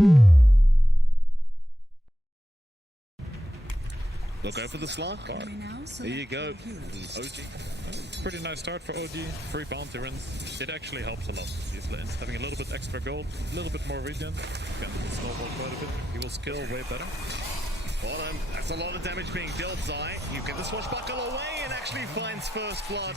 They'll go for the slot card. There you go. OG. Pretty nice start for OG. 3 bounty runs. It actually helps a lot these lanes. Having a little bit extra gold, a little bit more regen, can snowball quite a bit. He will skill way better. Bottom, that's a lot of damage being dealt, Zai. You get the swashbuckle away and actually finds first blood.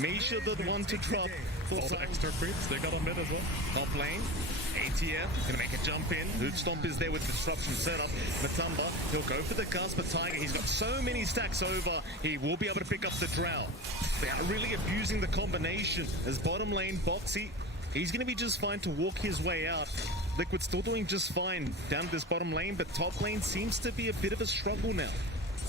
Misha the one to drop. All the extra creeps, they got on mid as well. Top lane. ATF gonna make a jump in. Hoot Stomp is there with disruption setup. Matumba, he'll go for the cast, but Tiger, he's got so many stacks over, he will be able to pick up the drow. They are really abusing the combination. As bottom lane, Boxy, he's gonna be just fine to walk his way out. Liquid still doing just fine down this bottom lane, but top lane seems to be a bit of a struggle now.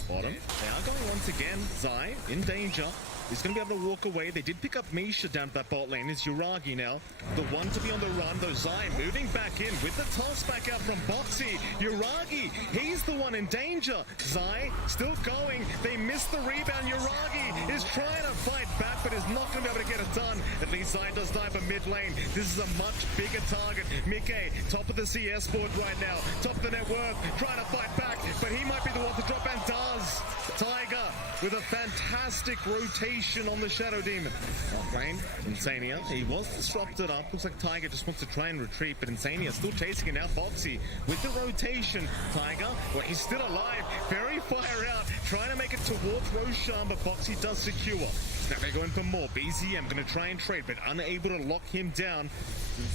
Bottom, they are going once again. Zai in danger. He's going to be able to walk away. They did pick up Misha down to that bot lane. It's Yuragi now. The one to be on the run, though. Zai moving back in with the toss back out from Boxy. Yuragi, he's the one in danger. Zai still going. They missed the rebound. Yuragi is trying to fight back, but is not going to be able to get it done. At least Zai does die for mid lane. This is a much bigger target. Mickey, top of the CS board right now. Top of the net worth, trying to fight back, but he might be the one to drop and does. Tiger with a fantastic rotation on the Shadow Demon. Top lane, Insania. He was disrupted up. Looks like Tiger just wants to try and retreat, but Insania still chasing it now. Boxy with the rotation. Tiger, well, he's still alive. Very fire out, trying to make it towards Roshan, but Boxy does secure. Now they're going for more. BZM going to try and trade, but unable to lock him down.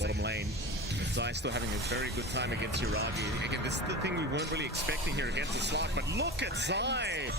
Bottom lane. Zai still having a very good time against Yuragi. Again, this is the thing we weren't really expecting here against the slot, but look at Zai!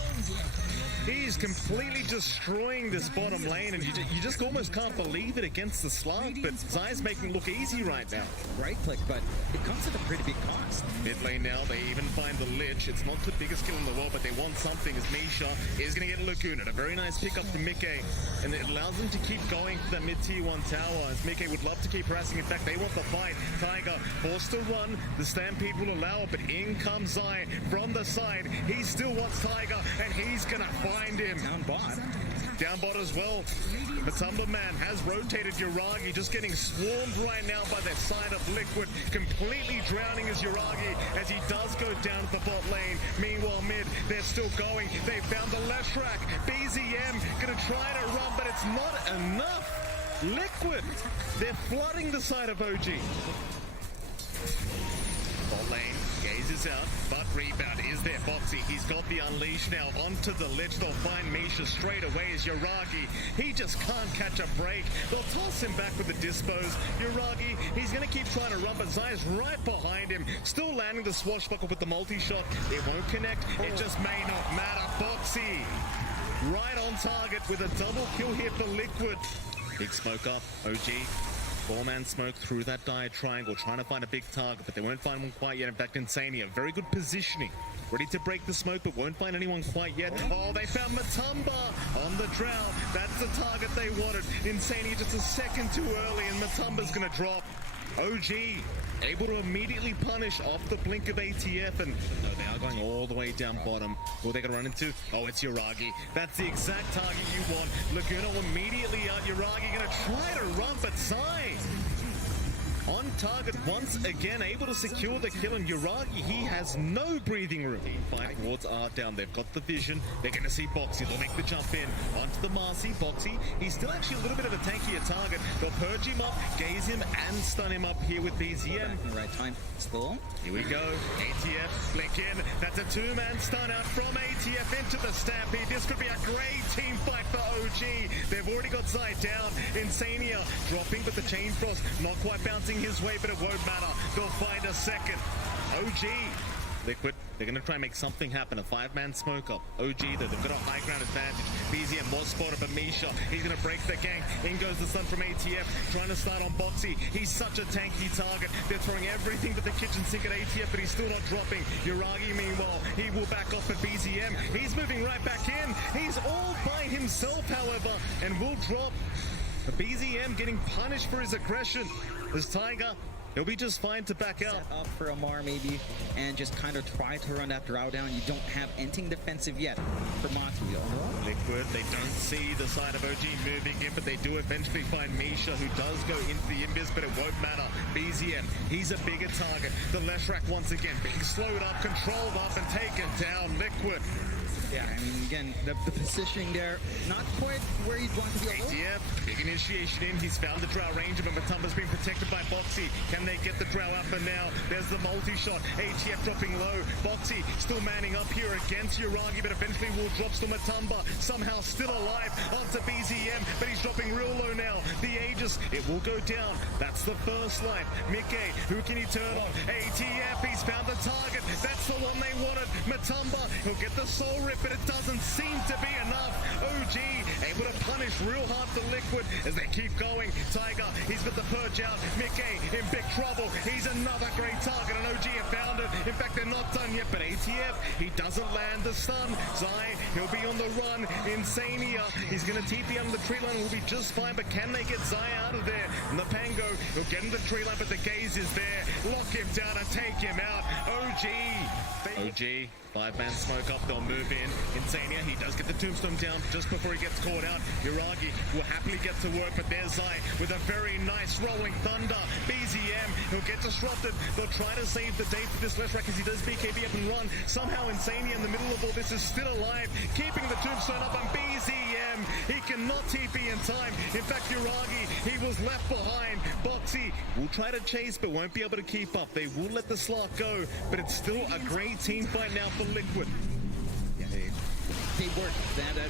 He's completely destroying this bottom lane, and you just almost can't believe it against the slot, but Zai's making it look easy right now. Right click, but it comes at a pretty big cost. Mid lane now, they even find the Lich. It's not the biggest kill in the world, but they want something, as Misha is going to get Laguna. A very nice pickup from Mickey, and it allows them to keep going for that mid-tier 1 tower, as Mickey would love to keep harassing. In fact, they want the fight. Tiger forced to run. The Stampede will allow it, but in comes Zai from the side. He still wants Tiger, and he's going to find him. Down bot. Down bot as well. Matumba Man has rotated Yuragi, just getting swarmed right now by that side of Liquid, completely drowning his Yuragi as he does go down to the bot lane. Meanwhile, mid, they're still going. They found the left track. BZM gonna try to run, but it's not enough. Liquid, they're flooding the side of OG. Bot lane gazes out, but rebound is there. Boxy, he's got the unleash now onto the Lich. They'll find Misha straight away as Yuragi. He just can't catch a break. They'll toss him back with the dispose. Yuragi, he's going to keep trying to run, but Zai's right behind him. Still landing the swashbuckle with the multi-shot. It won't connect. It just may not matter. Boxy, right on target with a double kill here for Liquid. Big smoke up. OG. 4-man smoke through that dire triangle, trying to find a big target, but they won't find one quite yet. In fact, Insania, very good positioning. Ready to break the smoke, but won't find anyone quite yet. Oh, they found Matumba on the drow. That's the target they wanted. Insania just a second too early, and Matumba's going to drop. OG able to immediately punish off the blink of ATF, and no, they are going all the way down bottom. Who are they going to run into? Oh, it's Yuragi. That's the exact target you want. Laguna immediately out. Yuragi going to try to run, but Zai on target once again, able to secure the kill, and Yuragi, he has no breathing room. Fight towards R down. They've got the vision. They're going to see Boxy. They'll make the jump in onto the Marcy. Boxy, he's still actually a little bit of a tankier target. They'll purge him up, gaze him, and stun him up here with BZM. In the right time. Still. Here we go. ATF, flick in. That's a 2-man stun out from ATF into the Stampede. This could be a great team fight for OG. They've already got Zai down. Insania dropping, but the Chain Frost not quite bouncing his way, but it won't matter. They'll find a second. OG. Liquid, they're going to try and make something happen. A 5-man smoke up. OG, though, they've got a high ground advantage. BZM was spotted, but Misha, he's going to break the gank. In goes the stun from ATF, trying to start on Boxy. He's such a tanky target. They're throwing everything to the kitchen sink at ATF, but he's still not dropping. Yuragi, meanwhile, he will back off at BZM. He's moving right back in. He's all by himself, however, and will drop. The BZM getting punished for his aggression. As Tiger He'll be just fine to back out. Set up for Amar maybe, and just kind of try to run that Drow down. You don't have anything defensive yet for Matsuyo. Liquid, they don't see the side of OG moving in, but they do eventually find Misha, who does go into the Invis, but it won't matter. BZM, he's a bigger target. The Leshrac once again being slowed up, controlled up, and taken down. Liquid. Yeah, I mean, again, the positioning there, not quite where you'd want to be alone. ATF, big initiation in. He's found the Drow ranger, but Matumba's being protected by Boxy. Can they get the Drow out for now? There's the multi-shot. ATF dropping low. Boxy still manning up here against Uragi, but eventually will drops to Matumba. Somehow still alive onto BZM, but he's dropping real low now. The Aegis, it will go down. That's the first line. Mickey, who can he turn on? ATF, he's found the target. That's the one they wanted. Matumba, he'll get the soul rip, but it doesn't seem to be enough. OG able to punish real hard the Liquid as they keep going. Tiger, he's got the purge out. Mickey in big trouble. He's another great target, and OG have found it. In fact, they're not done yet, but ATF, he doesn't land the stun. Zai, he'll be on the run. Insania, he's going to TP under the tree line and will be just fine, but can they get Zai out of there? And the Pango, he'll get in the tree line, but the gaze is there. Lock him down and take him out. OG, five-man smoke up, they'll move in. Insania, he does get the tombstone down just before he gets caught out. Uragi will happily get to work, but there's Zai with a very nice rolling thunder. BZM, he'll get disrupted. They'll try to save the day for this Leshrac as he does BKB up and run. Somehow Insania in the middle of all this is still alive, keeping the tombstone up, and BZM, he cannot TP in time. In fact, Uragi, he was left behind. Boxy will try to chase, but won't be able to keep up. They will let the Slark go, but it's still a great team fight now for Liquid. They work.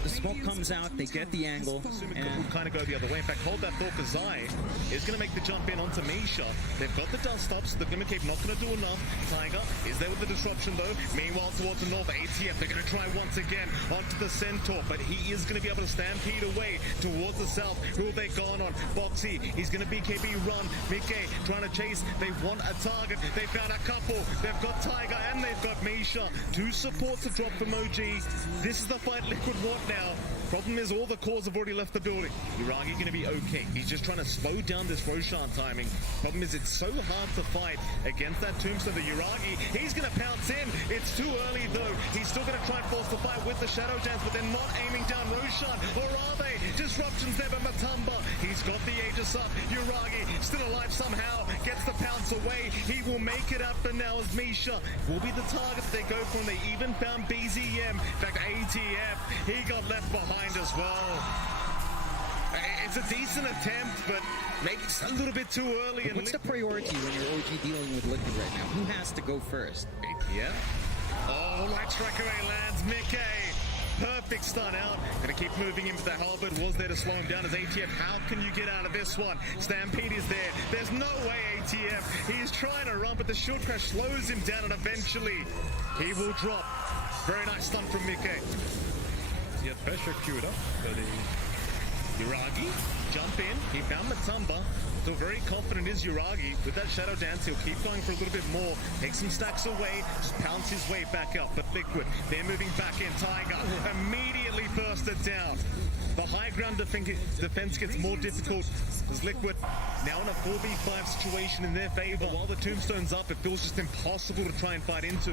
The smoke comes out, they get the angle, Assuming and will kind of go the other way. In fact, hold that thought, because Zai is going to make the jump in onto Misha. They've got the dust up, so the Glimmer Cape not going to do enough. Tiger is there with the disruption, though. Meanwhile, towards the north, ATF, they're going to try once again onto the Centaur, but he is going to be able to stampede away towards the south. Who have they gone on? Boxy, he's going to BKB run. Mickey trying to chase. They want a target. They found a couple. They've got Tiger and they've got Misha. Two supports to drop from OG. This is the fight Liquid want now. Problem is, all the cores have already left the building. Uragi going to be okay. He's just trying to slow down this Roshan timing. Problem is, it's so hard to fight against that tombstone. The Uragi, he's going to pounce in. It's too early, though. He's still going to try and force the fight with the Shadow Dance, but they're not aiming down Roshan. Or are they? Disruptions there, but Matumba, he's got the Aegis up. Uragi, still alive somehow, gets the pounce away. He will make it up for now as Misha will be the target they go from. They even found BZM. In fact, ATF, he got left behind as well. It's a decent attempt, but maybe it's a little bit too early. But what's the priority when you're OG dealing with Liquid right now? Who has to go first? ATF. Oh, light strike away lands. Mickey. Perfect stun out. Gonna keep moving into the halberd. Was there to slow him down as ATF. How can you get out of this one? Stampede is there. There's no way, ATF. He's trying to run, but the shield crash slows him down, and eventually he will drop. Very nice stun from Mickey. He had pressure queued up, but Uragi, jump in. He found Matumba. Still very confident is Uragi. With that Shadow Dance, he'll keep going for a little bit more. Take some stacks away. Just pounce his way back up. But Liquid, they're moving back in. Tiger immediately bursted down. The high ground defense gets more difficult as Liquid now in a 4v5 situation in their favor. While the tombstone's up, it feels just impossible to try and fight into.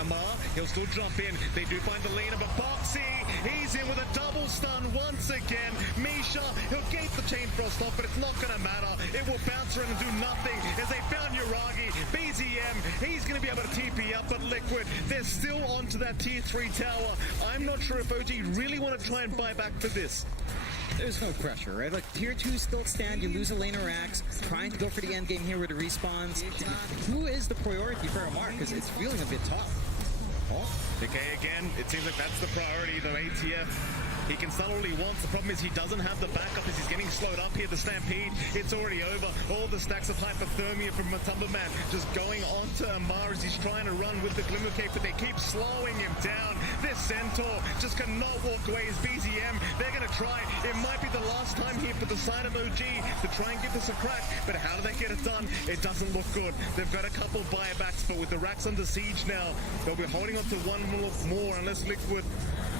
Amar, he'll still jump in. They do find the Lena, but Boxy, he's in with a double stun once again. Misha, he'll gate the chain frost off, but it's not going to matter. It will bounce around and do nothing as they found Uragi. BZM, he's going to be able to TP up, but Liquid, they're still onto that tier 3 tower. I'm not sure if OG really want to try and buy back for this. There's no pressure, right? Like, tier 2 still stand, you lose a lane or axe, trying to go for the end game here with the respawns. Who is the priority for Amar? Because it's feeling a bit tough. Decay again, it seems like that's the priority, though. ATF, he can stun all he wants. The problem is he doesn't have the backup as he's getting slowed up here. The Stampede, it's already over. All the stacks of hypothermia from Matumba Man just going on to Amar as he's trying to run with the Glimmer Cape, but they keep slowing him down. This Centaur just cannot walk away as BZM. They're going to try. It might be the last time here for the side of OG to try and give this a crack, but how do they get it done? It doesn't look good. They've got a couple buybacks, but with the racks under siege now, they'll be holding on to one more unless Liquid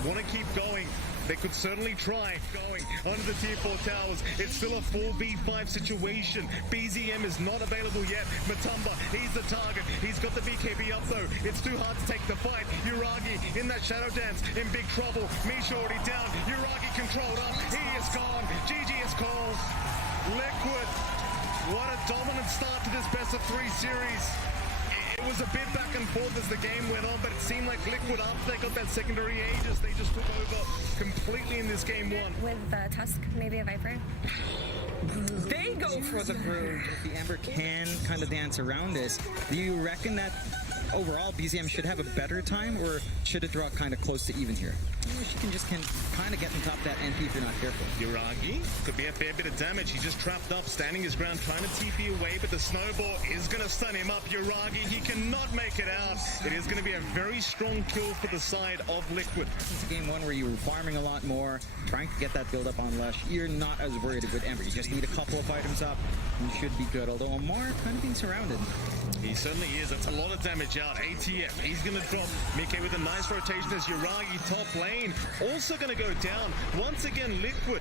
want to keep going. They could certainly try going under the tier 4 towers. It's still a 4v5 situation. BZM is not available yet. Matumba, he's the target. He's got the BKB up though. It's too hard to take the fight. Uragi in that shadow dance in big trouble. Misha already down. Uragi controlled up. He is gone. GG is called. Liquid. What a dominant start to this best of 3 series. It was a bit back and forth as the game went on, but it seemed like Liquid, after they got that secondary Aegis, they just took over completely in this game 1. With Tusk, maybe a Viper. They go for the Brood. The Ember can kind of dance around this. Do you reckon that overall BZM should have a better time, or should it draw kind of close to even here? She can just kind of get on top of that NP if you're not careful. Uragi could be a fair bit of damage. He's just trapped up, standing his ground, trying to TP away, but the snowball is going to stun him up. Uragi, he cannot make it out. It is going to be a very strong kill for the side of Liquid. It's game 1 where you were farming a lot more, trying to get that build up on Lush. You're not as worried with Ember. You just need a couple of items up, and you should be good. Although Amar kind of being surrounded. He certainly is. That's a lot of damage out. ATF, he's going to drop Mike with a nice rotation as Uragi top lane. Also going to go down. Once again, Liquid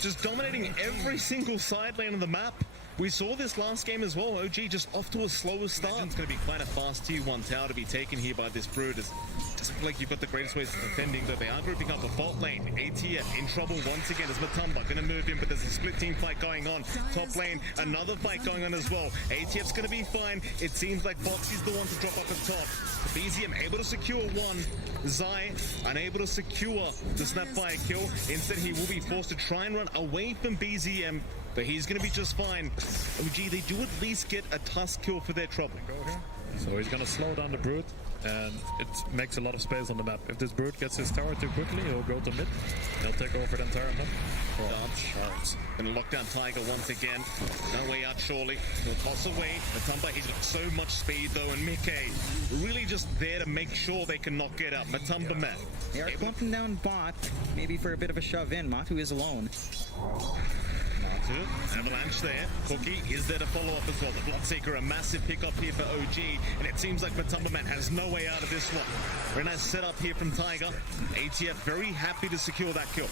just dominating every single side lane of the map. We saw this last game as well. OG just off to a slower start. It's going to be quite a fast tier 1 tower to be taken here by this Brood. It doesn't feel like you've got the greatest ways of defending, though they are grouping up a fault lane. ATF in trouble once again as Matumba going to move in, but there's a split team fight going on. Top lane, another fight going on as well. ATF's going to be fine. It seems like Boxy's the one to drop up at top. BZM able to secure 1. Zai unable to secure the Snapfire kill. Instead, he will be forced to try and run away from BZM. But he's going to be just fine. OG, they do at least get a Tusk kill for their trouble. So he's going to slow down the Brood, and it makes a lot of space on the map. If this Brood gets his tower too quickly, he'll go to mid. He'll take over the entire map. Going to lock down Tiger once again. No way out, surely. He'll toss away. Matumba, he's got so much speed, though, and Mickey really just there to make sure they can knock it out. Matumba, man. They are clumping down bot, maybe for a bit of a shove in. Matu is alone. Avalanche there. Cookie is there to follow up as well. The Bloodseeker, a massive pickup here for OG, and it seems like Matumba Man has no way out of this one. Very nice setup here from Tiger. ATF very happy to secure that kill.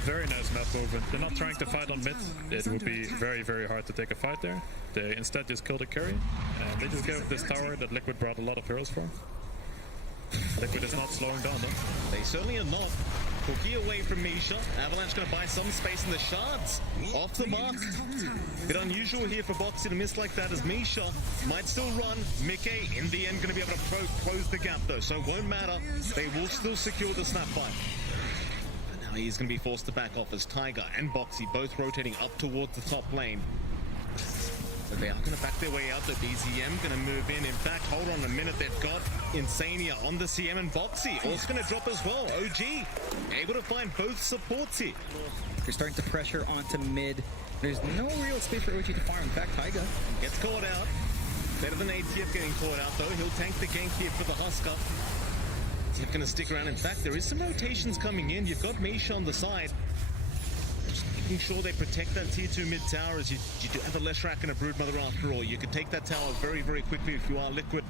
Very nice map movement. They're not trying to fight on mid. It would be very, very hard to take a fight there. They instead just kill the carry, and they just gave this tower that Liquid brought a lot of heroes for. Liquid is not slowing down though. They certainly are not. Cookie away from Misha. Avalanche going to buy some space in the shards. Off the mark. Bit unusual here for Boxy to miss like that as Misha might still run. Mickey in the end going to be able to close the gap though, so it won't matter. They will still secure the snap fight. But now he's going to be forced to back off as Tiger and Boxy both rotating up towards the top lane. But they are going to back their way out. The BZM going to move in. In fact, hold on a minute. They've got Insania on the CM and Boxy. Also going to drop as well. OG able to find both supports here. They're starting to pressure onto mid. There's no real space for OG to farm. In fact, Tiger gets caught out. Better than ATF getting caught out, though. He'll tank the gank here for the Husker. ATF going to stick around. In fact, there is some rotations coming in. You've got Misha on the side. Making sure they protect that tier 2 mid tower as you do have a Leshrac and a Broodmother after all. You can take that tower very, very quickly if you are Liquid.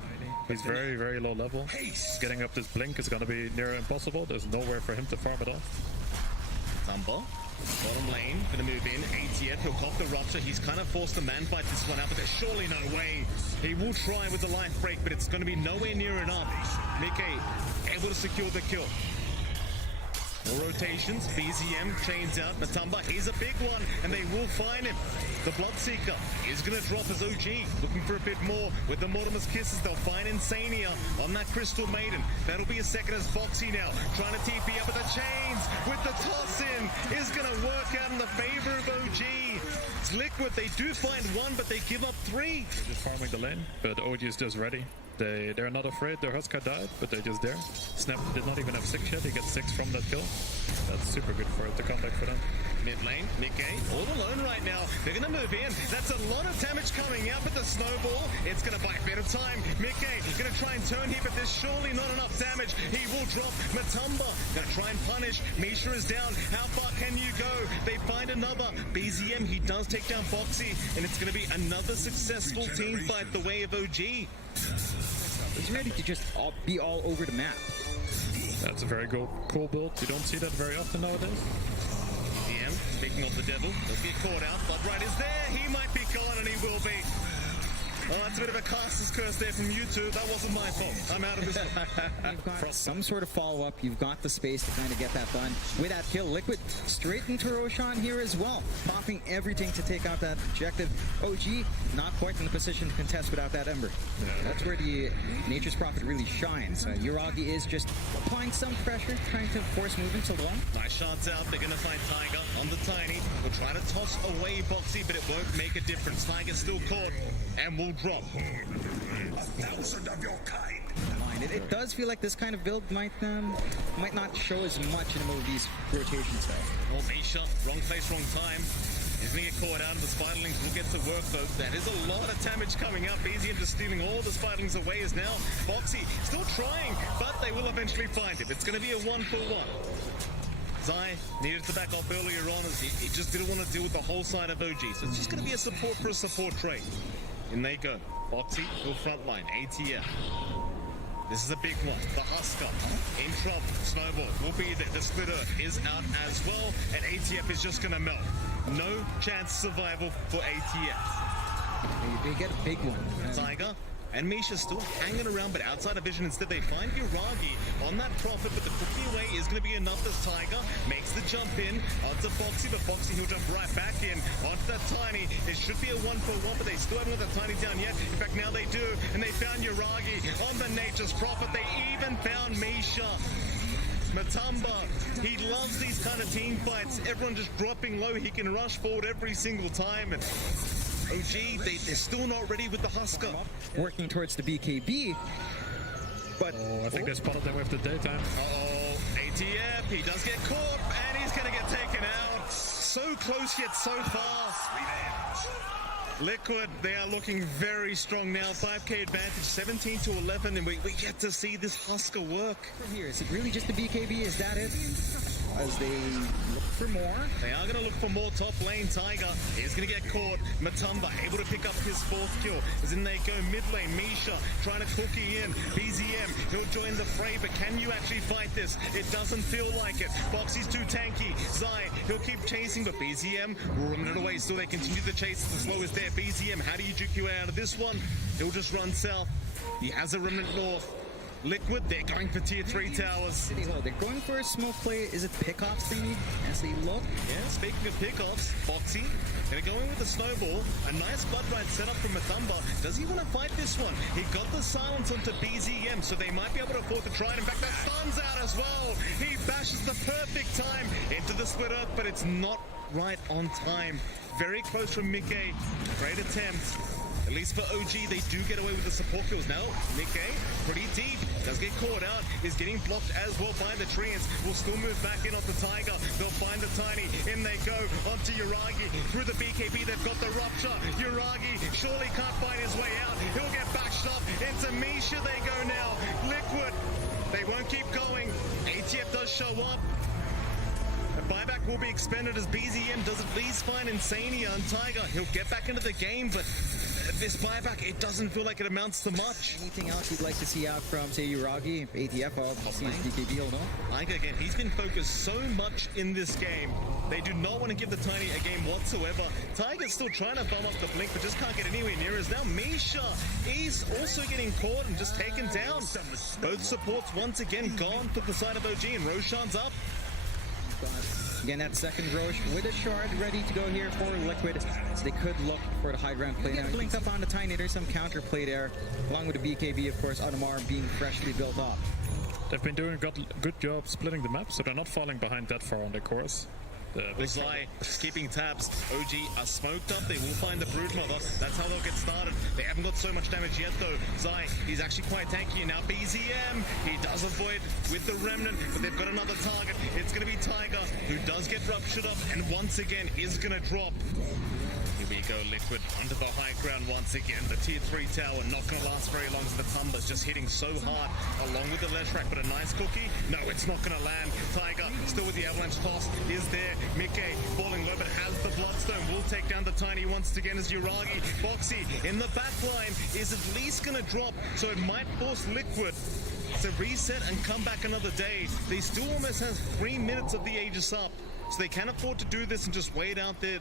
He's very, very low level. Getting up this blink is going to be near impossible. There's nowhere for him to farm at all. Tumble. Bottom lane, gonna move in. ATF, he'll cop the rupture. He's kind of forced to man fight this one out, but there's surely no way. He will try with the life break, but it's gonna be nowhere near enough. Mickey able to secure the kill. More rotations. BZM chains out. Matumba, he's a big one, and they will find him. The Bloodseeker is going to drop as OG, looking for a bit more. With the Mortimer's Kisses, they'll find Insania on that Crystal Maiden. That'll be a second as Boxy now, trying to TP up at the chains with the toss-in. Is going to work out in the favor of OG. It's Liquid. They do find one, but they give up 3. They're just farming the lane, but OG is just ready. They're not afraid. Their Husker died, but they're just there. Snap did not even have 6 yet. He gets 6 from that kill. That's super good for it to come back for them. Mid lane, Nikkei, all alone right now. They're going to move in. That's a lot of damage coming out with the snowball. It's going to buy a bit of time. Nikkei going to try and turn here, but there's surely not enough damage. He will drop. Matumba going to try and punish. Misha is down. How far can you go? They find another. BZM, he does take down Boxy, and it's going to be another successful team fight the way of OG. He's ready to just be all over the map. That's a very cool build. You don't see that very often nowadays. DM, speaking of the devil, does get caught out. Bloodright is there. He might be gone, and he will be. Oh, that's a bit of a caster's curse there from you two. That wasn't my fault. I'm out of this one. You've got some sort of follow-up. You've got the space to kind of get that done. With that kill, Liquid straight into Roshan here as well. Popping everything to take out that objective. OG, not quite in the position to contest without that Ember. That's where the Nature's Prophet really shines. Yuragi is just applying some pressure, trying to force movement along. Nice shots out. They're going to find Tiger on the Tiny. We'll try to toss away Boxy, but it won't make a difference. Tiger's still caught and will drop. 1,000 of your kind. It does feel like this kind of build might not show as much in the middle of these rotations though. Oh, Misha, wrong place, wrong time. He's going to get caught out, and the Spiderlings will get to work though. That is a lot of damage coming up. BZM just stealing all the Spiderlings away is now Boxy still trying, but they will eventually find him. It's going to be a 1-for-1. Zai needed to back off earlier on as he just didn't want to deal with the whole side of OG. So it's just going to be a support for a support trade. In they go. Boxy will front line. ATF. This is a big one. The Husker in trouble. Snowball will be there. The Splitter is out as well. And ATF is just going to melt. No chance survival for ATF. They get a big one. Tiger and Misha still hanging around, but outside of vision. Instead, they find Yuragi on that Prophet, but the cookie away is going to be enough as Tiger makes the jump in onto Boxy, but Boxy, he'll jump right back in onto that Tiny. It should be a 1-for-1, but they still haven't got that Tiny down yet. In fact, now they do, and they found Yuragi on the Nature's Prophet. They even found Misha. Matamba, he loves these kind of team fights. Everyone just dropping low. He can rush forward every single time. And OG, they're still not ready with the Husker. Working towards the BKB. But I think they spotted them with the daytime. Uh-oh, ATF, he does get caught, and he's going to get taken out. So close yet so far. Liquid, they are looking very strong now. 5k advantage, 17 to 11, and we get to see this Husker work. from here, is it really just the BKB? Is that it? As they look for more. They are going to look for more top lane. Tiger is going to get caught. Matamba able to pick up his 4th kill. As in they go mid lane. Misha trying to cookie in. BZM, he'll join the fray, but can you actually fight this? It doesn't feel like it. Boxy's too tanky. Zai, he'll keep chasing, but BZM will remnant away. Still, they continue the chase. The slow is there. BZM, how do you juke your way out of this one? He'll just run south. He has a remnant north. Liquid, they're going for tier 3 towers. They're going for a smoke play. Is it pickoffs they need as they look? Yeah, speaking of pickoffs, Boxy, they're going with the snowball. A nice bloodride setup from Matamba. Does he want to fight this one? He got the silence onto BZM, so they might be able to afford to try it. In fact, that stun's out as well. He bashes the perfect time into the split earth, but it's not right on time. Very close from Mickey. Great attempt. At least for OG, they do get away with the support kills. Now, Mickey, pretty deep, does get caught out, is getting blocked as well by the treants. Will still move back in off the Tiger. They'll find the Tiny. In they go onto Yuragi. Through the BKB, they've got the Rupture. Yuragi surely can't find his way out. He'll get bashed up. Into Misha they go now. Liquid, they won't keep going. ATF does show up. The buyback will be expended as BZM does at least find Insania and Tiger. He'll get back into the game, but this buyback, it doesn't feel like it amounts to much. Anything else you'd like to see out from, say, Yuragi, ATF, obviously his BKB, no? Tiger, again, he's been focused so much in this game. They do not want to give the Tiny a game whatsoever. Tiger's still trying to bum up the blink, but just can't get anywhere near us. Now Misha is also getting caught and just taken down. Both supports once again gone to the side of OG, and Roshan's up. Again, that second Roche with a shard ready to go here for Liquid. So they could look for the high ground play now. Linked up on the Tiny, there's some counter play there. Along with the BKB, of course, Audemars being freshly built up. They've been doing a good job splitting the map, so they're not falling behind that far on their course. Zai just keeping tabs. OG are smoked up. They will find the Broodmother. That's how they'll get started. They haven't got so much damage yet, though. Zai, he's actually quite tanky. Now BZM, he does avoid with the Remnant, but they've got another target. It's going to be Tiger, who does get ruptured up, and once again is going to drop. He we go, Liquid onto the high ground once again. The tier 3 tower not going to last very long, so the Tumba's just hitting so hard along with the Leshrac, but a nice cookie. No, it's not going to land. Tiger still with the avalanche toss is there. Mickey falling low, but has the Bloodstone. Will take down the Tiny once again as Uragi. Boxy in the back line is at least going to drop, so it might force Liquid to reset and come back another day. They still almost have 3 minutes of the Aegis up, so they can afford to do this and just wait out their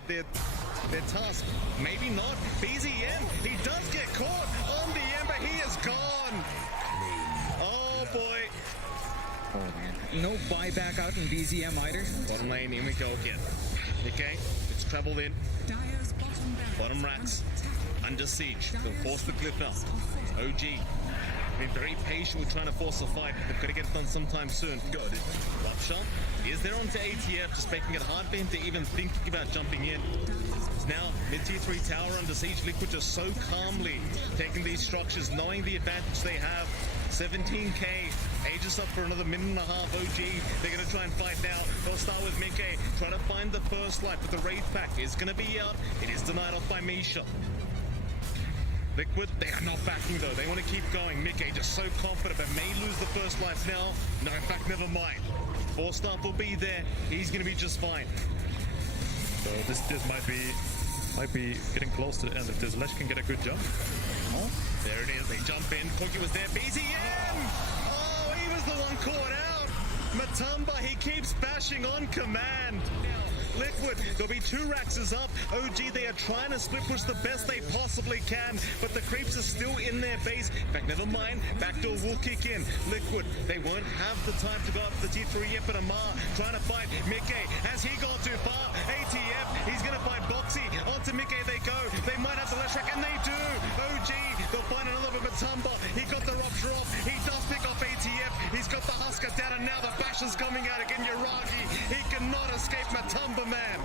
task. Maybe not. BZM, he does get caught on the Ember. He is gone. Oh boy. Oh man. No buyback out in BZM either. Bottom lane, in we go again. Okay, it's traveled in. Bottom racks under siege. They'll force the glyph out. OG been very patient with trying to force a fight. They've got to get it done sometime soon. Got it. Rupture is there onto ATF, just making it hard for him to even think about jumping in. It's now mid-tier 3 tower under siege. Liquid just so calmly taking these structures, knowing the advantage they have. 17k, Aegis up for another minute and a half. OG, they're going to try and fight now. They'll start with Mickey, try to find the first light, but the Wraith Pack is going to be out. It is denied off by Misha. Liquid, they are not backing though. They want to keep going. Mickey just so confident, but may lose the first life now. No, in fact, never mind. 4-star will be there. He's going to be just fine. So this might be getting close to the end if this Lesh can get a good jump. Oh, there it is. They jump in. Cookie was there. BZM! Oh, he was the one caught out. Matumba, he keeps bashing on command. Liquid, there'll be 2 Raxes up. OG, they are trying to split push the best they possibly can, but the creeps are still in their base. In fact, never mind, backdoor will kick in. Liquid, they won't have the time to go up to the tier 3 yet, but Amar trying to fight Mickey. Has he gone too far? ATF, he's going to fight Boxy. Onto Mickey they go. They might have the Leshrac, and they do. OG, they'll find another bit of Matumba. He got the rupture off. He does pick off ATF. He's got the Huskers down, and now the bash is coming out again. Uragi, he cannot escape Matumba, man.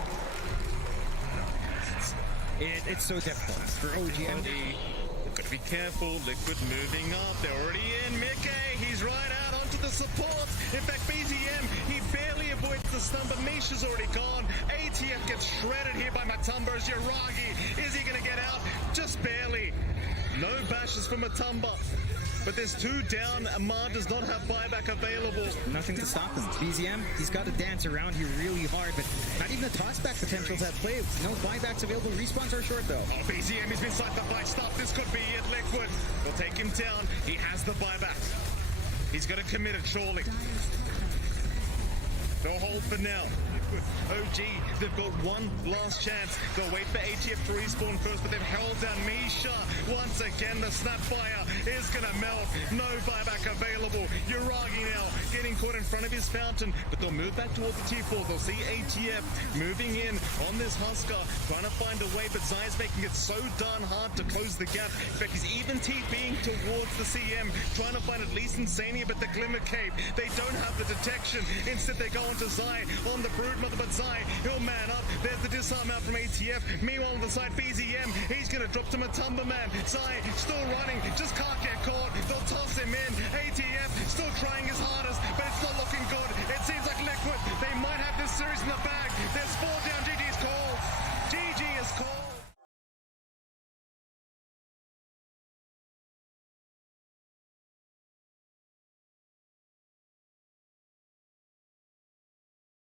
It's so difficult for OGM. They've got to be careful. Liquid moving up. They're already in. Mickey, he's right out onto the support. In fact, BZM, he barely avoids the stun, but Misha's already gone. ATF gets shredded here by Matumba as Uragi. Is he going to get out? Just barely. No bashes for Matumba. But there's 2 down. Amar does not have buyback available. Nothing to stop him. BZM, he's got to dance around here really hard, but not even the tossback potential's at play. No buybacks available. Respawns are short, though. Oh, BZM has been side the fight. Stop. This could be it. Liquid will take him down. He has the buyback. He's got to commit it, surely. They'll hold for now. OG, they've got one last chance. They'll wait for ATF to respawn first, but they've held down Misha. Once again, the Snapfire is going to melt. No buyback available. Uragi now getting caught in front of his fountain, but they'll move back towards the tier 4. They'll see ATF moving in on this Husker, trying to find a way, but Zai's making it so darn hard to close the gap. In fact, he's even TPing towards the CM, trying to find at least Insania, but the Glimmer Cape, they don't have the detection. Instead, they go onto Zai on the Broodmother, but Zai, he'll man up. There's the disarm out from ATF. Meanwhile, on the side, BZM, he's going to drop to Matumba, man. Zai still running, just can't get caught. They'll toss him in. ATF still trying his hardest, but it's not looking good. It seems like Liquid, they might have this series in the bag. There's 4 down. GG's called. GG is called.